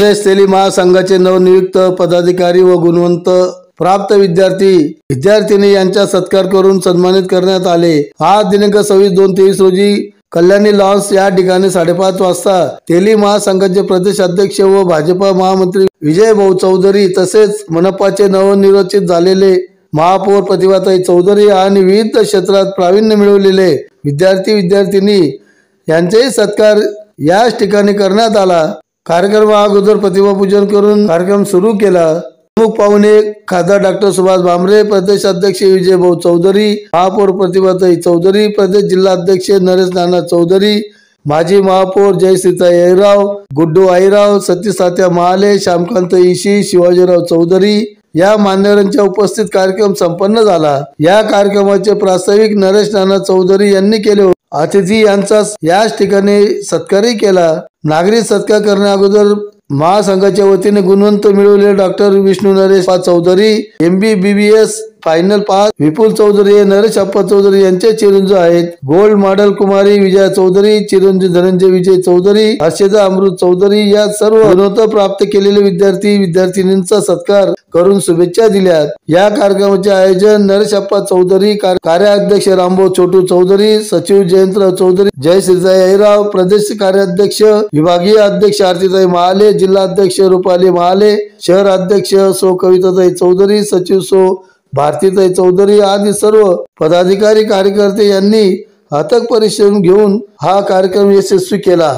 प्रदेश तेली महासंघाचे नवनियुक्त पदाधिकारी व गुणवंत प्राप्त विद्यार्थी यांचा सत्कार करून सन्मानित करण्यात आले। आज दिनांक 26/2/23 रोजी कल्याणी लॉन्स या ठिकाणी 5:30 वाजता तेली महासंघाचे प्रदेश अध्यक्ष व भाजपा महामंत्री विजय भाऊ चौधरी तसेच मनपाचे नवनिर्वाचित झालेले महापौर प्रतिभाताई चौधरी आणि विविध क्षेत्रात प्रावीण्य मिळवलेले विद्यार्थी यांचेही सत्कार याच ठिकाणी करण्यात आला। कार्यक्रम अगोदर प्रतिभा पूजन करून कार्यक्रम सुरू केला। प्रमुख पाहुणे खासदार डॉक्टर सुभाष भामरे, प्रदेश अध्यक्ष विजय भाऊ चौधरी, महापौर प्रतिभाताई चौधरी, प्रदेश जिल्हा अध्यक्ष नरेश नाना चौधरी, माजी महापौर जयश्रीताई अहिराव, गुड्डू अहिराव, सतीश तात्या महाले, श्यामकांत ईशी, शिवाजीराव चौधरी या मान्यवरांच्या उपस्थित कार्यक्रम संपन्न झाला। या कार्यक्रमाचे प्रास्ताविक नरेश नाना चौधरी यांनी केले। अतिथी यांचा याच ठिकाणी सत्कारही केला। नागरिक सत्कार करण्या अगोदर महासंघाच्या वतीने गुणवंत मिळवलेले doctor Vishnu Naresh Chaudhari, MBBS final pass, Vipul Chaudhari, Naresh Appa Chaudhari यांचे चिरंजीव आहेत। गोल्ड मॉडेल कुमारी विजय चौधरी, चिरंजीव धनंजय विजय चौधरी, हर्षदा अमृत चौधरी या सर्व गुणवंत प्राप्त केलेले विद्यार्थी-विद्यार्थिनींचा सत्कार करून शुभेच्छा दिल्या। या कार्यक्रमाचे आयोजन नरेश अप्पा चौधरी, कार्याध्यक्ष रामभाऊ छोटू चौधरी, सचिव जयंतराव चौधरी, जयश्रीताई अहिराव, प्रदेश कार्याध्यक्ष विभागीय अध्यक्ष आरतीताई महाले, जिल्हा अध्यक्ष रुपाली महाले, शहर अध्यक्ष सो कविताताई चौधरी, सचिव सो भारतीताई चौधरी आदी सर्व पदाधिकारी कार्यकर्ते यांनी अथक परिश्रम घेऊन हा कार्यक्रम यशस्वी केला।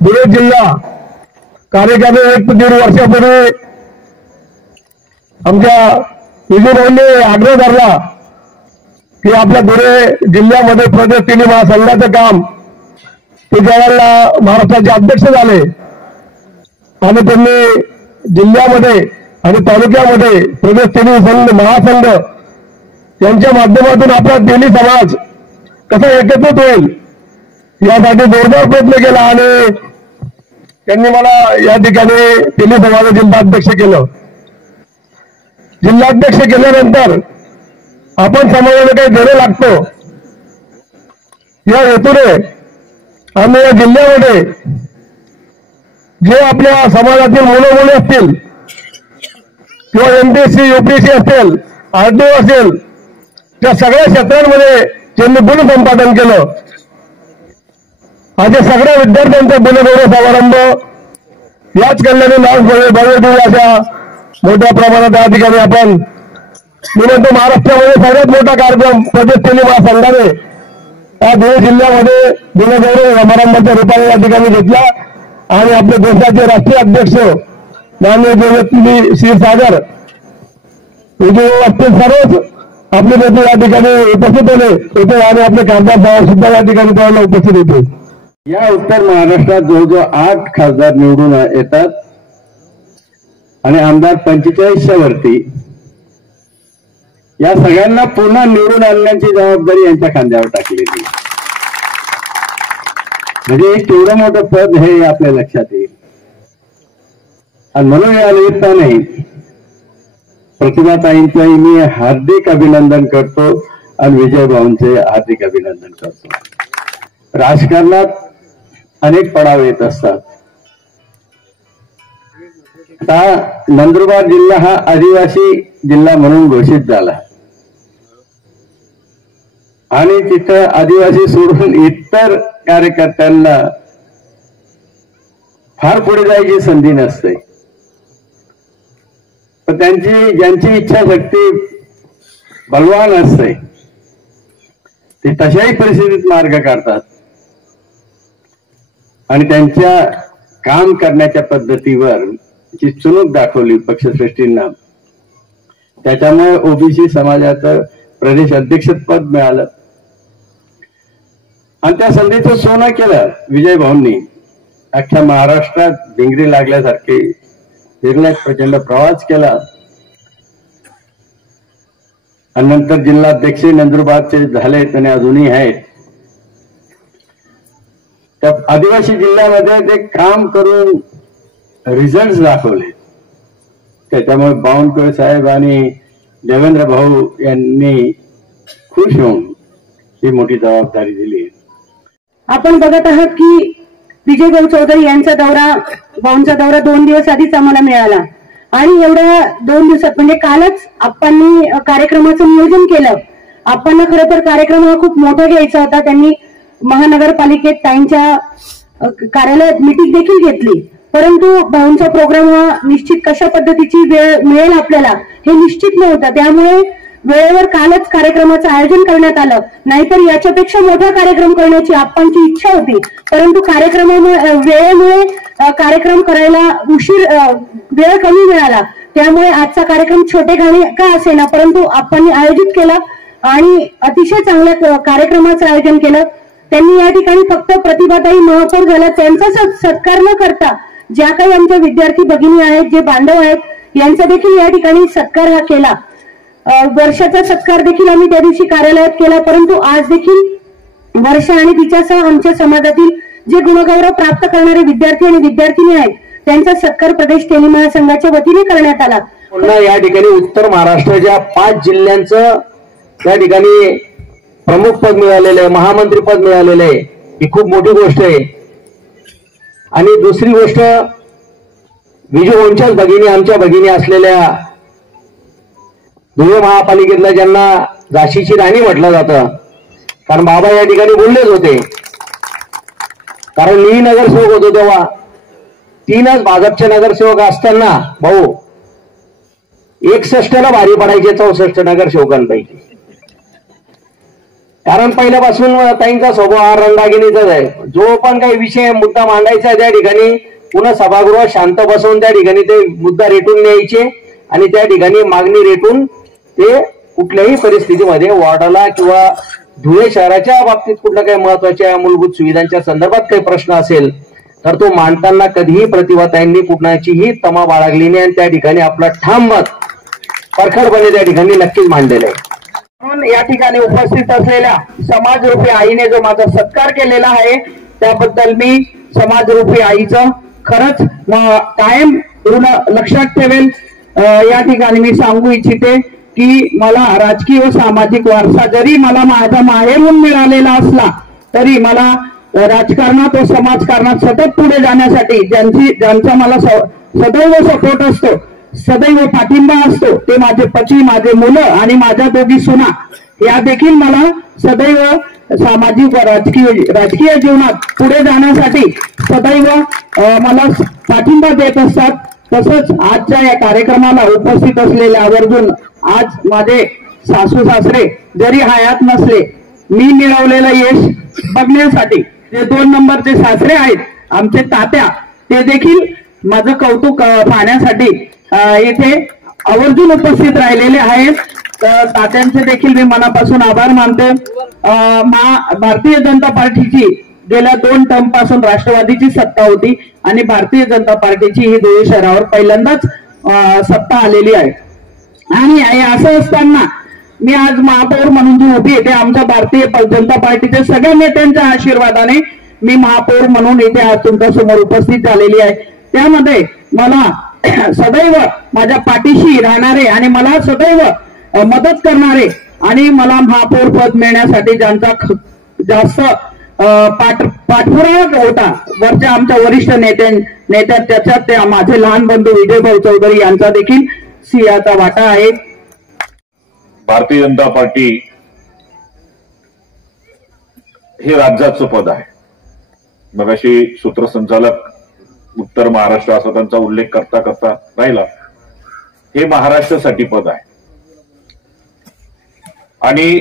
धुळे जिल्हा कार्यक्रम 1-1.5 वर्षापूर्वी आमच्या विजयभाऊंनी आग्रह धरला की आपल्या धुळे जिल्ह्यामध्ये प्रदेश तेली महासंघाचं काम ते ज्यावेळेला महाराष्ट्राचे अध्यक्ष झाले आणि त्यांनी जिल्ह्यामध्ये आणि तालुक्यामध्ये प्रदेश तेली महासंघ यांच्या माध्यमातून आपला तेली समाज कसा एकत्रित होईल यासाठी जोरदार प्रयत्न केला आणि त्यांनी मला या ठिकाणी तेली समाजाचे जिल्हाध्यक्ष केलं। जिल्हाध्यक्ष केल्यानंतर आपण समाजाला काही देणं लागतो या हेतूने आम्ही या जिल्ह्यामध्ये जे आपल्या समाजातील मुलं असतील किंवा MPSC UPSC असेल, RDO असेल, त्या सगळ्या क्षेत्रांमध्ये त्यांनी गुणसंपादन केलं। आज सगळ्या विद्यार्थ्यांचा गुणगौरव समारंभ याच कल्याणी लॉन्स अशा मोठ्या प्रमाणात या ठिकाणी आपण मी म्हणतो महाराष्ट्रामध्ये सगळ्यात मोठा कार्यक्रम प्रदेश तेली महासंघाने या धुळे जिल्ह्यामध्ये गुणगौरव समारंभाच्या रूपाने या ठिकाणी घेतला आणि आपले देशाचे राष्ट्रीय अध्यक्ष माननीय देवेंद्र क्षीरसागर विजय असतील सर्वच आपले नेते या ठिकाणी उपस्थित होते आणि आपले खासदार साहेब सुद्धा या ठिकाणी त्यावेळेला उपस्थित होते। या उत्तर महाराष्ट्रात जवळजवळ 8 खासदार निवडून येतात आणि आमदार 45च्या वरती। या सगळ्यांना पुन्हा निवडून आणण्याची जबाबदारी यांच्या खांद्यावर टाकलेली, म्हणजे एक केवढं मोठं पद हे आपल्या लक्षात येईल। आणि म्हणून या निमित्ताने प्रतिभाताईंचंही मी हार्दिक अभिनंदन करतो आणि विजय भाऊंचे हार्दिक अभिनंदन करतो। राजकारणात अनेक पडाव येत असतात। आता नंदुरबार जिल्हा हा आदिवासी जिल्हा म्हणून घोषित झाला आणि तिथं आदिवासी सोडून इतर कार्यकर्त्यांना फार पुढे जायची संधी नसते, पण ज्यांची इच्छाशक्ती बलवान असते ते तशाही परिस्थितीत मार्ग काढतात आणि त्यांच्या काम करण्याच्या पद्धतीवर जी चुणूक दाखवली पक्षश्रेष्ठींना, त्याच्यामुळे ओबीसी समाजाचं प्रदेश अध्यक्षपद मिळालं आणि त्या संधीचं सोनं केलं विजय भाऊंनी. अख्ख्या महाराष्ट्रात भिंगरी लागल्यासारखे फिरण्यात प्रचंड प्रवास केला आणि नंतर जिल्हाध्यक्ष नंदुरबारचे झाले आणि अजूनही आहेत. त्या आदिवासी जिल्ह्यामध्ये ते काम करून रिझल्ट दाखवले. त्याच्यामुळे बावनकुळे साहेब आणि देवेंद्र भाऊ यांनी खुश होऊन ही मोठी जबाबदारी दिली. आपण बघत आहात की विजय भाऊ चौधरी यांचा भाऊंचा दौरा 2 दिवस आधीच आम्हाला मिळाला आणि एवढ्या 2 दिवसात म्हणजे कालच आप्पांनी कार्यक्रमाचं नियोजन केलं. आप्पांना खरं तर कार्यक्रम हा खूप मोठा घ्यायचा होता. त्यांनी महानगरपालिकेत ताईंच्या कार्यालयात मीटिंग देखील घेतली, परंतु भाऊंचा प्रोग्राम हा निश्चित कशा पद्धतीची वेळ मिळेल आपल्याला हे निश्चित नव्हतं. त्यामुळे वेळेवर कालच कार्यक्रमाचं आयोजन करण्यात आलं. नाहीतर याच्यापेक्षा मोठा कार्यक्रम करण्याची आप्पांची इच्छा होती, परंतु वेळेमुळे कार्यक्रम करायला वेळ कमी मिळाला. त्यामुळे आजचा कार्यक्रम छोटे गाणे का असेना, परंतु आप्पांनी आयोजित केला आणि अतिशय चांगल्या कार्यक्रमाचं आयोजन केलं. त्यांनी या ठिकाणी फक्त प्रतिभाताई महापौर झाला त्यांचा सत्कार न करता ज्या काही आमच्या विद्यार्थी भगिनी आहेत, जे बांधव आहेत, यांचा देखील या ठिकाणी सत्कार हा केला. वर्षाचा सत्कार देखील आम्ही त्या दिवशी कार्यालयात केला, परंतु आज देखील वर्षा आणि तिच्यासह आमच्या समाजातील जे गुणगौरव प्राप्त करणारे विद्यार्थी आणि विद्यार्थिनी आहेत त्यांचा सत्कार प्रदेश टेली महासंघाच्या वतीने करण्यात आला. या ठिकाणी उत्तर महाराष्ट्राच्या 5 जिल्ह्यांचं त्या ठिकाणी प्रमुख पद मिळालेलं आहे, महामंत्री पद मिळालेलं आहे. ही खूप मोठी गोष्ट आहे. आणि दुसरी गोष्ट, विजय भाऊंच्याच भगिनी आमच्या भगिनी असलेल्या धुळे महापालिकेतल्या ज्यांना झाशीची राणी म्हटलं जातं, कारण बाबा या ठिकाणी बोललेच होते. कारण मी नगरसेवक होतो तेव्हा 3च भाजपचे नगरसेवक असताना भाऊ 61ला भारी पडायचे 64 नगरसेवकांपैकी. कारण पहिल्यापासून ताईंचा स्वभाव हा रणरागिणीचाच आहे. जो पण काही विषय मुद्दा मांडायचा त्या ठिकाणी पुन्हा सभागृहात शांत बसवून त्या ठिकाणी ते मुद्दा रेटून न्यायचे आणि त्या ठिकाणी मागणी रेटून ते कुठल्याही परिस्थितीमध्ये वॉर्डाला किंवा धुळे शहराच्या बाबतीत कुठल्या काही महत्वाच्या मूलभूत सुविधांच्या संदर्भात काही प्रश्न असेल तर तो मांडताना कधीही प्रतिभाताईंनी कुणाचीही तमा बाळगली नाही आणि त्या ठिकाणी आपला ठाम मत परखडपणे त्या ठिकाणी नक्कीच मांडलेलं आहे. म्हणून या ठिकाणी उपस्थित असलेल्या समाजरूपी आईने जो माझा सत्कार केलेला आहे त्याबद्दल मी समाजरूपी आईचं खरंच कायम ऋण लक्षात ठेवेल. या ठिकाणी मी सांगू इच्छिते की मला राजकीय व सामाजिक वारसा जरी मला माझा माहेरून मिळालेला असला तरी मला राजकारणात व समाजकारणात सतत पुढे जाण्यासाठी ज्यांचा मला सदैव सपोर्ट असतो, सदैव पाठिंबा असतो, ते माझे पती, माझे मुलं आणि माझ्या 2 सुना या देखील मला सदैव सामाजिक व राजकीय जीवनात पुढे जाण्यासाठी सदैव मला पाठिंबा देत असतात. तसंच आजच्या या कार्यक्रमाला उपस्थित असलेले आवर्जून आज माझे सासू सासरे जरी हयात नसले, मी मिळवलेलं यश बघण्यासाठी जे 2 नंबरचे सासरे आहेत आमचे तात्या, ते देखील माझं कौतुक पाहण्यासाठी येथे आवर्जून उपस्थित राहिलेले आहेत. तात्यांचे देखील मी मनापासून आभार मानते. भारतीय जनता पार्टीची गेल्या 2 टर्म पासून राष्ट्रवादीची सत्ता होती आणि भारतीय जनता पार्टीची ही धुळे शहरावर पहिल्यांदाच सत्ता आलेली आहे. आणि असं असताना मी आज महापौर म्हणून जी उभी आहे ते आमच्या भारतीय जनता पार्टीच्या सगळ्या नेत्यांच्या आशीर्वादाने मी महापौर म्हणून इथे आज तुमच्या समोर उपस्थित झालेली आहे. त्यामध्ये मला सदैव माझ्या पाठीशी राहणारे आणि मला सदैव मदत करणारे आणि मला महापौर पद मिळण्यासाठी ज्यांचा जास्त पाठपुरावा होता वरच्या आमच्या वरिष्ठ नेत्या त्याच्यात ते माझे लहान बंधू विजयभाऊ चौधरी यांचा देखील सिंहाचा वाटा आहे. भारतीय जनता पार्टी हे राज्याचं पद आहे. मगाशी सूत्रसंचालक उत्तर महाराष्ट्र असा त्यांचा उल्लेख करता करता राहिला. हे महाराष्ट्रासाठी पद आहे आणि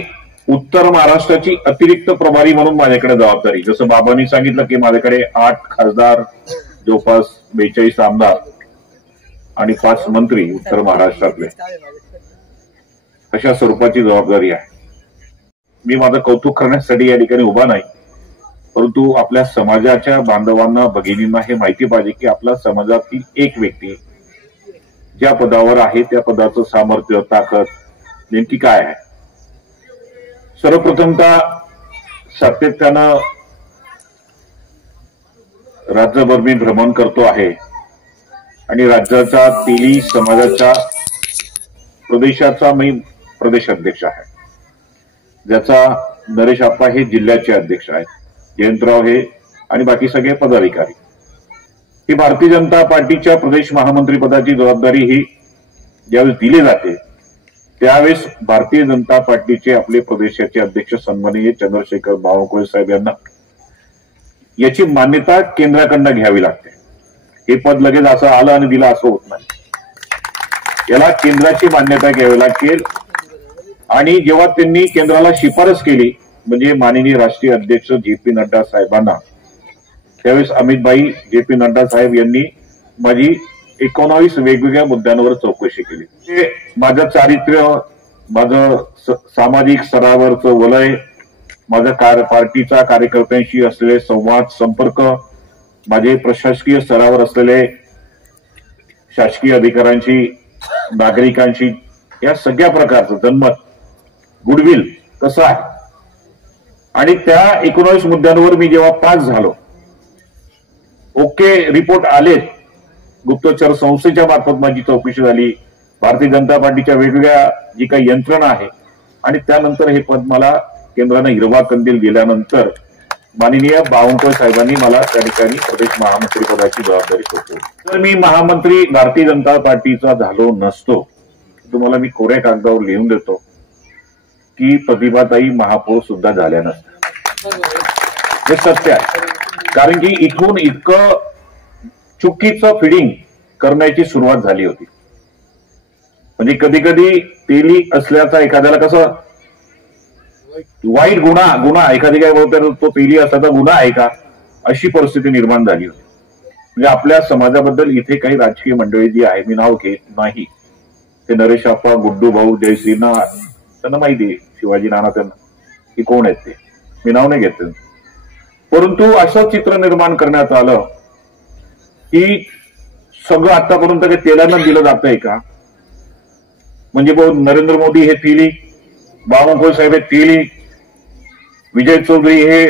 उत्तर महाराष्ट्राची अतिरिक्त प्रभारी म्हणून माझ्याकडे जबाबदारी, जसं बाबांनी सांगितलं की माझ्याकडे 8 खासदार, जवळपास 42 आमदार आणि 5 मंत्री उत्तर महाराष्ट्रातले, अशा स्वरूपाची जबाबदारी आहे. मी माझं कौतुक करण्यासाठी या ठिकाणी उभा नाही, परंतु आपल्या समाजाच्या बांधवांना, भगिनींना हे माहिती पाहिजे की आपल्या समाजातील एक व्यक्ती ज्या पदावर आहे त्या पदाचं सामर्थ्य, ताकद नेमकी काय आहे. सर्वप्रथमतः सातत्यानं राज्यभर मी भ्रमण करतो आहे आणि राज्याच्या तेली समाजाच्या प्रदेशाचा मी प्रदेश अध्यक्ष आहे, ज्याचा नरेश आप्पा हे जिल्ह्याचे अध्यक्ष आहेत, जयंतराव हे आणि बाकी सगळे पदाधिकारी. ही भारतीय जनता पार्टीच्या प्रदेश महामंत्री पदाची जबाबदारी ही ज्यावेळेस दिली जाते त्यावेळेस भारतीय जनता पार्टीचे आपले प्रदेशाचे अध्यक्ष सन्माननीय चंद्रशेखर बावनकुळे साहेब यांना याची मान्यता केंद्राकडनं घ्यावी लागते. हे पद लगेच असं आलं आणि दिलं असं होत नाही, याला केंद्राची मान्यता घ्यावी लागेल. आणि जेव्हा त्यांनी केंद्राला शिफारस केली म्हणजे माननीय राष्ट्रीय अध्यक्ष जे.पी. नड्डा साहेबांना, त्यावेळेस अमितभाई जे.पी. नड्डा साहेब यांनी माझी 19 वेगवेगळ्या मुद्द्यांवर चौकशी केली. ते माझं चारित्र्य, माझं सामाजिक स्तरावरचं वलय, माझा पार्टीचा कार्यकर्त्यांशी असलेले संवाद संपर्क, माझे प्रशासकीय स्तरावर असलेले शासकीय अधिकाऱ्यांशी, नागरिकांशी, या सगळ्या प्रकारचं जनमत, गुडविल कसं आहे. आणि त्या 19 मुद्द्यांवर मी जेव्हा पास झालो, ओके रिपोर्ट आलेत, गुप्तचर संस्थेच्या मार्फत माझी चौकशी झाली, भारतीय जनता पार्टीच्या वेगवेगळ्या जी काही यंत्रणा आहे, आणि त्यानंतर हे पद मला केंद्राने हिरवा कंदील दिल्यानंतर माननीय बावनकुळे साहेबांनी मला त्या ठिकाणी प्रदेश महामंत्री पदाची जबाबदारी सोपवली. जर मी महामंत्री भारतीय जनता पार्टीचा झालो नसतो, तुम्हाला मी कोऱ्या कागदावर लिहून देतो की प्रतिभाताई महापौर सुद्धा झाल्या नसत्या. हे सत्य आहे. कारण की इथून इतकं चुकीचं फिडिंग करण्याची सुरुवात झाली होती. म्हणजे कधी कधी तेली असल्याचा एखाद्याला कसं वाईट गुन्हा एखादी काय बोलतात, तो तेली असल्याचा गुन्हा आहे का, अशी परिस्थिती निर्माण झाली होती. म्हणजे आपल्या समाजाबद्दल इथे काही राजकीय मंडळी जी आहे, मी नाव घेत नाही, ते नरेश आप्पा, गुड्डू भाऊ, जयश्रीना त्यांना माहिती आहे, शिवाजी नाना त्यांना की कोण आहेत ते, मी नाव नाही घेत. परंतु असं चित्र निर्माण करण्यात आलं की सगळं आतापर्यंत काही तेलानं दिलं जातंय का. म्हणजे नरेंद्र मोदी हे तेली, बावनकुळे साहेब हे तेली, विजय चौधरी हे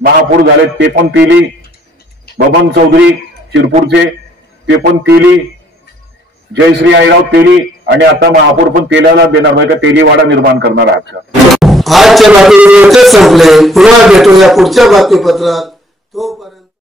महापौर झाले ते पण तेली, बबन चौधरी शिरपूरचे ते पण तेली, जयश्री आईराव तेली, आणि आता महापौर पण तेलाला देणार नाही का, तेलीवाडा निर्माण करणार आहात का. आजच्या बातमीपत्र संपले. पुन्हा भेटूया पुढच्या बातमीपत्रात. तोपर्यंत